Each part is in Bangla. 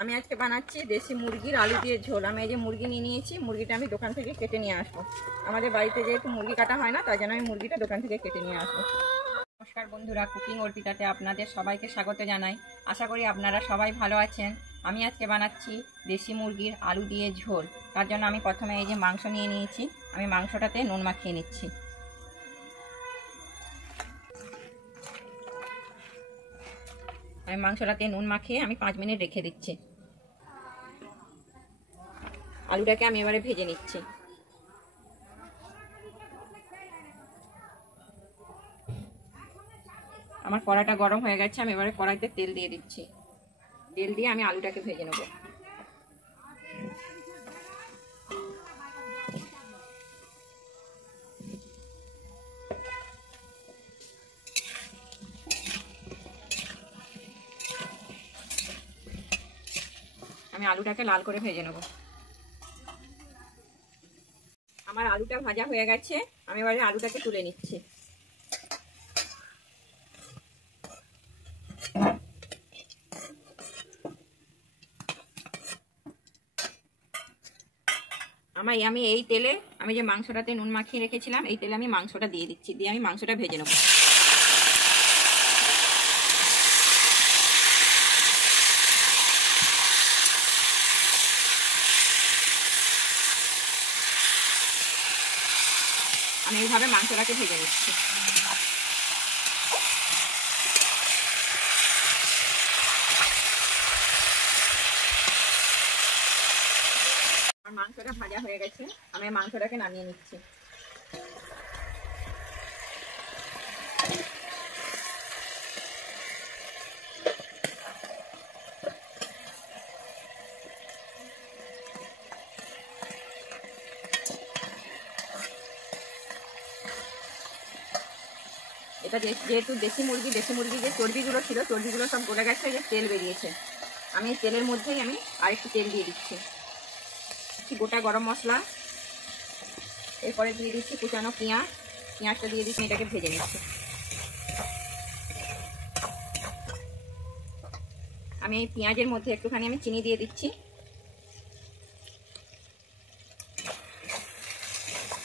আমি আজকে বানাচ্ছি দেশি মুরগির আলু দিয়ে ঝোল। আমি এই যে মুরগি নিয়ে নিয়েছি, মুরগিটা আমি দোকান থেকে কেটে নিয়ে আসবো। আমাদের বাড়িতে যেহেতু মুরগি কাটা হয় না, তাই জন্য আমি মুরগিটা দোকান থেকে কেটে নিয়ে আসবো। নমস্কার বন্ধুরা, কুকিং অর্পিতাতে আপনাদের সবাইকে স্বাগত জানাই। আশা করি আপনারা সবাই ভালো আছেন। আমি আজকে বানাচ্ছি দেশি মুরগির আলু দিয়ে ঝোল। তার জন্য আমি প্রথমে এই যে মাংস নিয়ে নিয়েছি, আমি মাংসটাতে নুন মাখিয়ে নিচ্ছি। আমি মাংসটাতে নুন মাখিয়ে আমি 5 মিনিট রেখে দিচ্ছি। আলুটাকে আমি এবারে ভেজে নিচ্ছি। আমার কড়াইটা গরম হয়ে গেছে, আমি এবারে কড়াইতে তেল দিয়ে দিচ্ছি। তেল দিয়ে আমি আলুটাকে ভেজে নেব। আমি আলুটাকে লাল করে ভেজে নেব। আমার আলুটা ভাজা হয়ে গেছে, আমি এবারে আলুটাকে তুলে নিচ্ছি। আমি এই তেলে আমি যে মাংসটাতে নুন মাখিয়ে রেখেছিলাম, এই তেলে আমি মাংসটা দিয়ে দিচ্ছি। দিয়ে আমি মাংসটা ভেজে নেব। আমি এইভাবে মাংসটাকে ভেজে নিচ্ছি। আমার মাংসটা ভাজা হয়ে গেছে, আমি মাংসটাকে নামিয়ে নিচ্ছি। এটা যেহেতু দেশি মুরগি যে চর্বিগুলো ছিল, চর্বিগুলো সব গলে গেছে, যে তেল বেরিয়েছে। আমি এই তেলের মধ্যেই আমি আরেকটু তেল দিয়ে দিচ্ছি। গোটা গরম মশলা, এরপরে দিয়ে দিচ্ছি কুচানো পেঁয়াজটা দিয়ে দিচ্ছি। এটাকে ভেজে নিচ্ছি। আমি এই পেঁয়াজের মধ্যে একটুখানি আমি চিনি দিয়ে দিচ্ছি।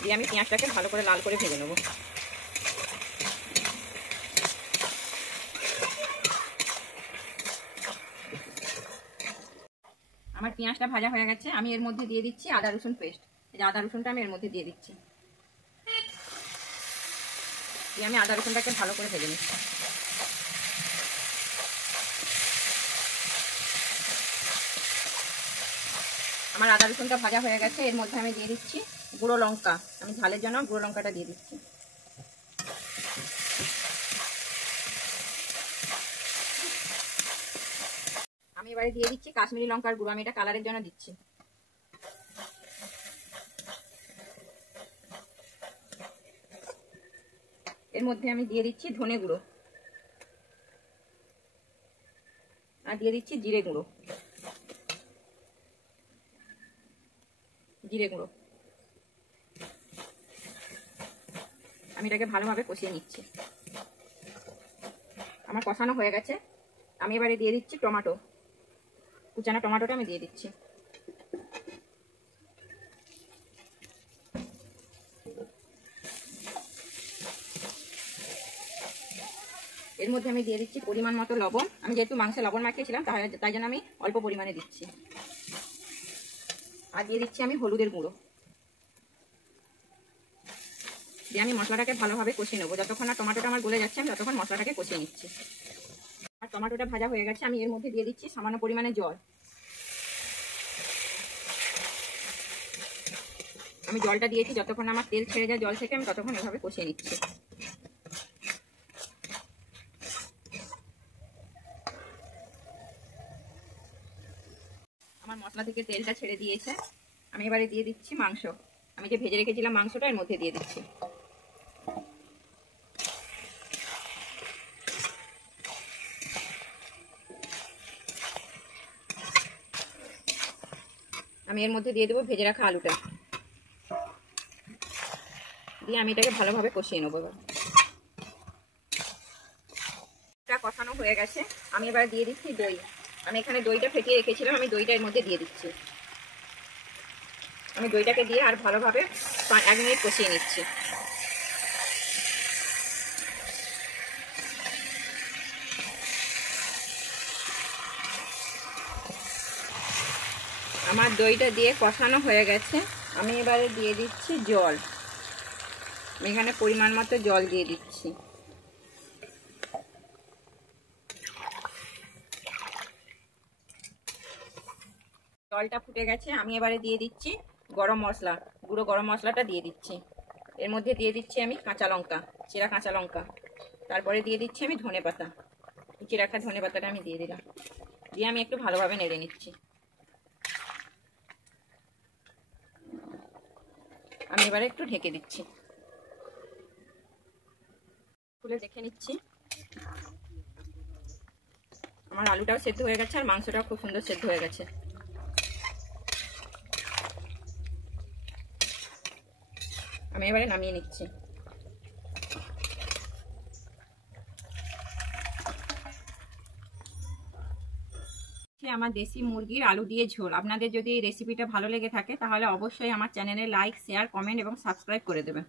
দিয়ে আমি পেঁয়াজটাকে ভালো করে লাল করে ভেজে নেব। আমার পেঁয়াজটা ভাজা হয়ে গেছে, আমি এর মধ্যে দিয়ে দিচ্ছি আদা রসুন পেস্ট। এই যে আদা রসুনটা আমি এর মধ্যে দিয়ে দিচ্ছি। দিয়ে আমি আদা রসুনটাকে ভালো করে ভেজে নিচ্ছি। আমার আদা রসুনটা ভাজা হয়ে গেছে, এর মধ্যে আমি দিয়ে দিচ্ছি গুঁড়ো লঙ্কা। আমি ঝালের জন্য গুঁড়ো লঙ্কাটা দিয়ে দিচ্ছি। আমি এবারে দিয়ে দিচ্ছি কাশ্মীরি লঙ্কার গুঁড়ো। আমি এটা কালারের জন্য দিচ্ছি। এর মধ্যে আমি দিয়ে দিচ্ছি ধনে গুঁড়ো, আর দিয়ে দিচ্ছি জিরে গুঁড়ো। আমি এটাকে ভালোভাবে কষিয়ে নিচ্ছি। আমার কষানো হয়ে গেছে, আমি এবারে দিয়ে দিচ্ছি টমেটো। কুচানো টমেটোটা আমি দিয়ে দিচ্ছি। এর মধ্যে আমি দিয়ে দিচ্ছি পরিমাণ মতো লবণ। আমি যেহেতু মাংসে লবণ মাখিয়েছিলাম, তাই জন্য আমি অল্প পরিমাণে দিচ্ছি। আর দিয়ে দিচ্ছি আমি হলুদের গুঁড়ো। দিয়ে আমি মশলাটাকে ভালোভাবে কষিয়ে নেবো। যতক্ষণ না টমেটোটা আমার গলে যাচ্ছে, আমি ততক্ষণ মশলাটাকে কষিয়ে নিচ্ছি। আর টমেটোটা ভাজা হয়ে গেছে, আমি এর মধ্যে দিয়ে দিচ্ছি সামান্য পরিমাণে জল। আমি জলটা দিয়েছি, যতক্ষণ আমার তেল ছেড়ে যায় জল থেকে, আমি ততক্ষণ এভাবে কষিয়ে নিচ্ছি। আমার মশলা থেকে তেলটা ছেড়ে দিয়েছে, আমি এবারে দিয়ে দিচ্ছি মাংস। আমি যে ভেজে রেখেছিলাম মাংসটা এর মধ্যে দিয়ে দিচ্ছি। আমি এর মধ্যে দিয়ে দেবো ভেজে রাখা আলুটা। দিয়ে আমি এটাকে ভালোভাবে কষিয়ে নেবো। এবার কষানো হয়ে গেছে, আমি এবার দিয়ে দিচ্ছি দই। আমি এখানে দইটা ফেটিয়ে রেখেছিলাম, আমি দইটা এর মধ্যে দিয়ে দিচ্ছি। আমি দইটাকে দিয়ে আর ভালোভাবে 1 মিনিট কষিয়ে নিচ্ছি। আমার দইটা দিয়ে কষানো হয়ে গেছে, আমি এবারে দিয়ে দিচ্ছি জল। আমি এখানে পরিমাণ মতো জল দিয়ে দিচ্ছি। জলটা ফুটে গেছে, আমি এবারে দিয়ে দিচ্ছি গরম মশলা, গুঁড়ো গরম মশলাটা দিয়ে দিচ্ছি। এর মধ্যে দিয়ে দিচ্ছি আমি কাঁচা লঙ্কা, চেরা কাঁচা লঙ্কা। তারপরে দিয়ে দিচ্ছি আমি ধনেপাতা, কুচি রাখা ধনেপাতাটা আমি দিয়ে দিলাম। দিয়ে আমি একটু ভালোভাবে নেড়ে নিচ্ছি। আমি এবারে একটু ঢেকে দিচ্ছি, খুলে দেখে নিচ্ছি। আমার আলুটাও সেদ্ধ হয়ে গেছে আর মাংসটাও খুব সুন্দর সেদ্ধ হয়ে গেছে। আমি এবারে নামিয়ে নিচ্ছি। আমার দেশি মুরগির আলু দিয়ে ঝোল। আপনাদের যদি এই রেসিপিটা ভালো লেগে থাকে তাহলে অবশ্যই আমার চ্যানেলে লাইক, শেয়ার, কমেন্ট এবং সাবস্ক্রাইব করে দেবেন।